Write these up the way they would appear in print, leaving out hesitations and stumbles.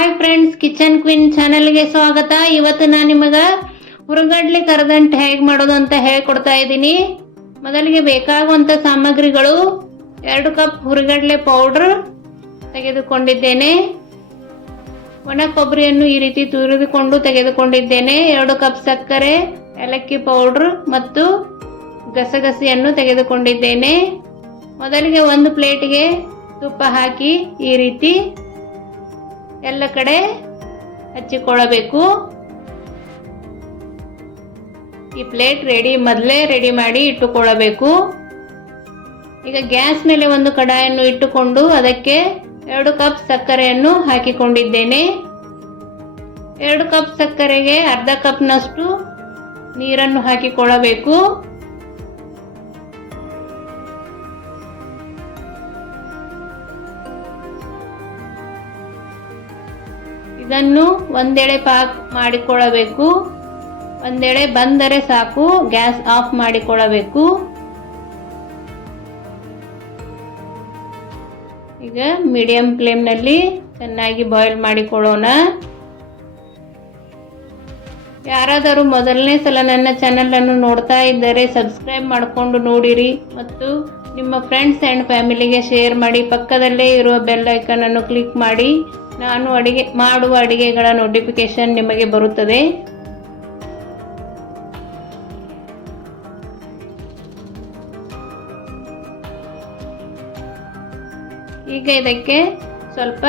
Hi friends, kitchen queen ಚಾನೆಲ್ಗೆ ಸ್ವಾಗತ. ಇವತ್ತು ನಾನು ನಿಮಗೆ ಹುರಿಗಡ್ಲೆ ಕರದಂಟು ಹೇಗೆ ಮಾಡೋದು ಅಂತ ಹೇಳ್ಕೊಡ್ತಾ ಇದ್ದೀನಿ. ಮೊದಲಿಗೆ ಬೇಕಾಗುವಂಥ ಸಾಮಗ್ರಿಗಳು: 2 ಕಪ್ ಹುರಿಗಡ್ಲೆ ಪೌಡರ್ ತೆಗೆದುಕೊಂಡಿದ್ದೇನೆ. ಒಣ ಕೊಬ್ಬರಿಯನ್ನು ಈ ರೀತಿ ತುರಿದುಕೊಂಡು ತೆಗೆದುಕೊಂಡಿದ್ದೇನೆ. 2 ಕಪ್ ಸಕ್ಕರೆ, ಏಲಕ್ಕಿ ಪೌಡರ್ ಮತ್ತು ಗಸಗಸೆಯನ್ನು ತೆಗೆದುಕೊಂಡಿದ್ದೇನೆ. ಮೊದಲಿಗೆ ಒಂದು ಪ್ಲೇಟಿಗೆ ತುಪ್ಪ ಹಾಕಿ ಈ ರೀತಿ ಎಲ್ಲ ಕಡೆ ಹಚ್ಚಿಕೊಳ್ಳಬೇಕು. ಈ ಪ್ಲೇಟ್ ಮೊದಲೇ ರೆಡಿ ಮಾಡಿ ಇಟ್ಟುಕೊಳ್ಳಬೇಕು. ಈಗ ಗ್ಯಾಸ್ ಮೇಲೆ ಒಂದು ಕಡಾಯನ್ನು ಇಟ್ಟುಕೊಂಡು ಅದಕ್ಕೆ 2 ಕಪ್ ಸಕ್ಕರೆಯನ್ನು ಹಾಕಿಕೊಂಡಿದ್ದೇನೆ. 2 ಕಪ್ ಸಕ್ಕರೆಗೆ ಅರ್ಧ ಕಪ್ನಷ್ಟು ನೀರನ್ನು ಹಾಕಿಕೊಳ್ಳಬೇಕು. ಇದನ್ನು ಒಂದೆಳೆ ಪಾಕ್ ಮಾಡಿಕೊಳ್ಳಬೇಕು. ಒಂದೆಳೆ ಬಂದರೆ ಸಾಕು, ಗ್ಯಾಸ್ ಆಫ್ ಮಾಡಿಕೊಳ್ಳಬೇಕು. ಈಗ ಮೀಡಿಯಂ ಫ್ಲೇಮ್ನಲ್ಲಿ ಚೆನ್ನಾಗಿ ಬಾಯ್ಲ್ ಮಾಡಿಕೊಳ್ಳೋಣ. ಯಾರಾದರೂ ಮೊದಲನೇ ಸಲ ನನ್ನ ಚಾನೆಲನ್ನು ನೋಡ್ತಾ ಇದ್ದರೆ ಸಬ್ಸ್ಕ್ರೈಬ್ ಮಾಡಿಕೊಂಡು ನೋಡಿರಿ ಮತ್ತು ನಿಮ್ಮ ಫ್ರೆಂಡ್ಸ್ ಆ್ಯಂಡ್ ಫ್ಯಾಮಿಲಿಗೆ ಶೇರ್ ಮಾಡಿ. ಪಕ್ಕದಲ್ಲೇ ಇರುವ ಬೆಲ್ ಐಕನ್ ಅನ್ನು ಕ್ಲಿಕ್ ಮಾಡಿ. ನಾನು ಮಾಡುವ ಅಡಿಗೆಗಳ ನೋಟಿಫಿಕೇಶನ್ ನಿಮಗೆ ಬರುತ್ತದೆ. ಈಗ ಇದಕ್ಕೆ ಸ್ವಲ್ಪ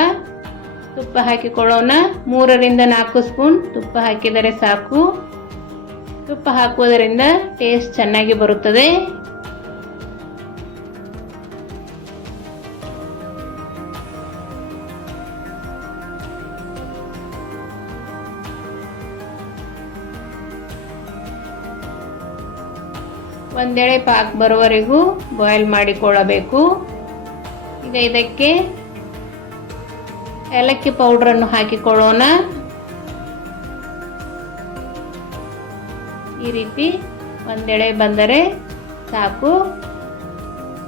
ತುಪ್ಪ ಹಾಕಿಕೊಳ್ಳೋಣ. 3 ರಿಂದ 4 ಸ್ಪೂನ್ ತುಪ್ಪ ಹಾಕಿದರೆ ಸಾಕು. ತುಪ್ಪ ಹಾಕುವುದರಿಂದ ಟೇಸ್ಟ್ ಚೆನ್ನಾಗಿ ಬರುತ್ತದೆ. ಒಂದೆಳೆ ಪಾಕ್ ಬರುವವರೆಗೂ ಬಾಯ್ಲ್ ಮಾಡಿಕೊಳ್ಳಬೇಕು. ಈಗ ಇದಕ್ಕೆ ಏಲಕ್ಕಿ ಪೌಡರನ್ನು ಹಾಕಿಕೊಳ್ಳೋಣ. ಈ ರೀತಿ ಒಂದೆಳೆ ಬಂದರೆ ಸಾಕು,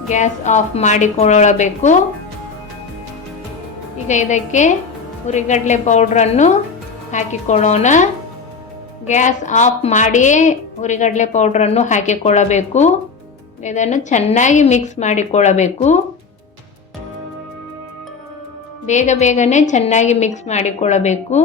ಗ್ಯಾಸ್ ಆಫ್ ಮಾಡಿಕೊಳ್ಳಬೇಕು. ಈಗ ಇದಕ್ಕೆ ಹುರಿಗಡ್ಲೆ ಪೌಡ್ರನ್ನು ಹಾಕಿಕೊಳ್ಳೋಣ. ಗ್ಯಾಸ್ ಆಫ್ ಮಾಡಿಯೇ ಹುರಿಗಡ್ಲೆ ಪೌಡ್ರನ್ನು ಹಾಕಿಕೊಳ್ಳಬೇಕು. ಇದನ್ನು ಚೆನ್ನಾಗಿ ಮಿಕ್ಸ್ ಮಾಡಿಕೊಳ್ಳಬೇಕು. ಬೇಗನೆ ಚೆನ್ನಾಗಿ ಮಿಕ್ಸ್ ಮಾಡಿಕೊಳ್ಳಬೇಕು.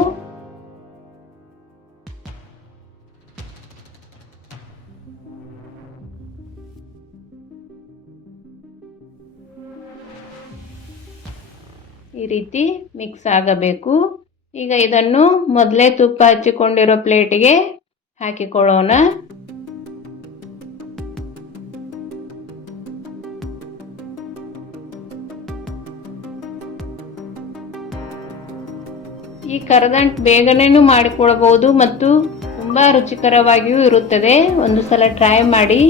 ಈ ರೀತಿ ಮಿಕ್ಸ್ ಆಗಬೇಕು. ಈಗ ಇದನ್ನು ಮೊದಲೇ ತುಪ್ಪ ಹಚ್ಚಿಕೊಂಡಿರೋ ಪ್ಲೇಟಿಗೆ ಹಾಕಿಕೊಳ್ಳೋಣ. ಈ ಕರದಂಟು ಬೇಗನೆನೂ ಮಾಡಿಕೊಳ್ಳಬಹುದು ಮತ್ತು ತುಂಬಾ ರುಚಿಕರವಾಗಿಯೂ ಇರುತ್ತದೆ. ಒಂದು ಸಲ ಟ್ರೈ ಮಾಡಿ.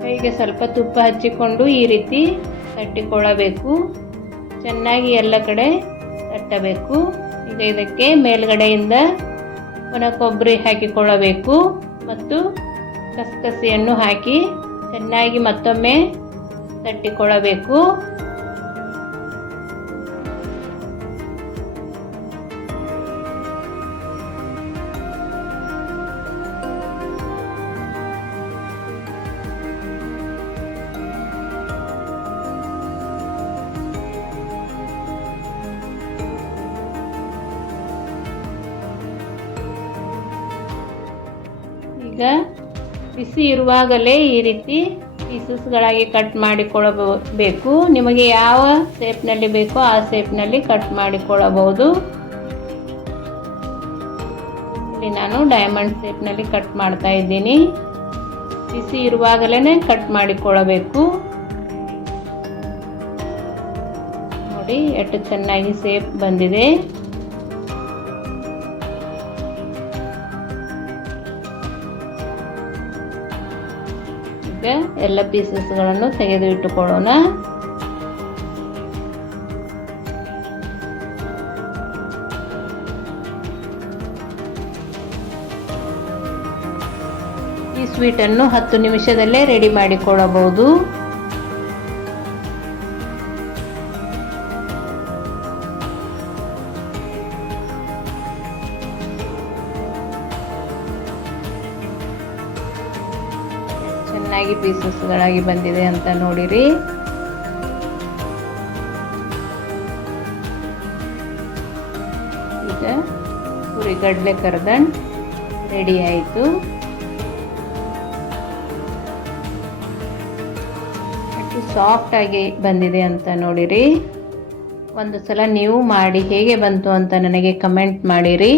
ಕೈಗೆ ಸ್ವಲ್ಪ ತುಪ್ಪ ಹಚ್ಚಿಕೊಂಡು ಈ ರೀತಿ ತಟ್ಟಿಕೊಳ್ಳಬೇಕು. ಚೆನ್ನಾಗಿ ಎಲ್ಲ ಕಡೆ ತಟ್ಟಬೇಕು. ಈಗ ಇದಕ್ಕೆ ಮೇಲ್ಗಡೆಯಿಂದ ಒಣ ಕೊಬ್ಬರಿ ಹಾಕಿಕೊಳ್ಳಬೇಕು ಮತ್ತು ಗಸಗಸೆಯನ್ನು ಹಾಕಿ ಚೆನ್ನಾಗಿ ಮತ್ತೊಮ್ಮೆ ತಟ್ಟಿಕೊಳ್ಳಬೇಕು. ಈಗ ಬಿಸಿ ಇರುವಾಗಲೇ ಈ ರೀತಿ ಪೀಸಸ್ಗಳಾಗಿ ಕಟ್ ಮಾಡಿಕೊಳ್ಳಬೇಕು. ನಿಮಗೆ ಯಾವ ಶೇಪ್ನಲ್ಲಿ ಬೇಕೋ ಆ ಶೇಪ್ನಲ್ಲಿ ಕಟ್ ಮಾಡಿಕೊಳ್ಳಬಹುದು. ಇಲ್ಲಿ ನಾನು ಡೈಮಂಡ್ ಶೇಪ್ನಲ್ಲಿ ಕಟ್ ಮಾಡ್ತಾ ಇದ್ದೀನಿ. ಬಿಸಿ ಇರುವಾಗಲೇ ಕಟ್ ಮಾಡಿಕೊಳ್ಳಬೇಕು. ನೋಡಿ ಎಷ್ಟು ಚೆನ್ನಾಗಿ ಶೇಪ್ ಬಂದಿದೆ. ಎಲ್ಲ ಪೀಸಸ್ಗಳನ್ನು ತೆಗೆದು ಇಟ್ಟುಕೊಳ್ಳೋಣ. ಈ ಸ್ವೀಟನ್ನು 10 ನಿಮಿಷದಲ್ಲೇ ರೆಡಿ ಮಾಡಿಕೊಳ್ಳಬಹುದು. ಚೆನ್ನಾಗಿ ಪೀಸಸ್ಗಳಾಗಿ ಬಂದಿದೆ ಅಂತ ನೋಡಿರಿ. ಈಗ ಹುರಿಗಡಲೆ ಕರ್ದಂಡ್ ರೆಡಿ ಆಯಿತು. ಎಷ್ಟು ಸಾಫ್ಟ್ ಆಗಿ ಬಂದಿದೆ ಅಂತ ನೋಡಿರಿ. ಒಂದು ಸಲ ನೀವು ಮಾಡಿ ಹೇಗೆ ಬಂತು ಅಂತ ನನಗೆ ಕಮೆಂಟ್ ಮಾಡಿರಿ.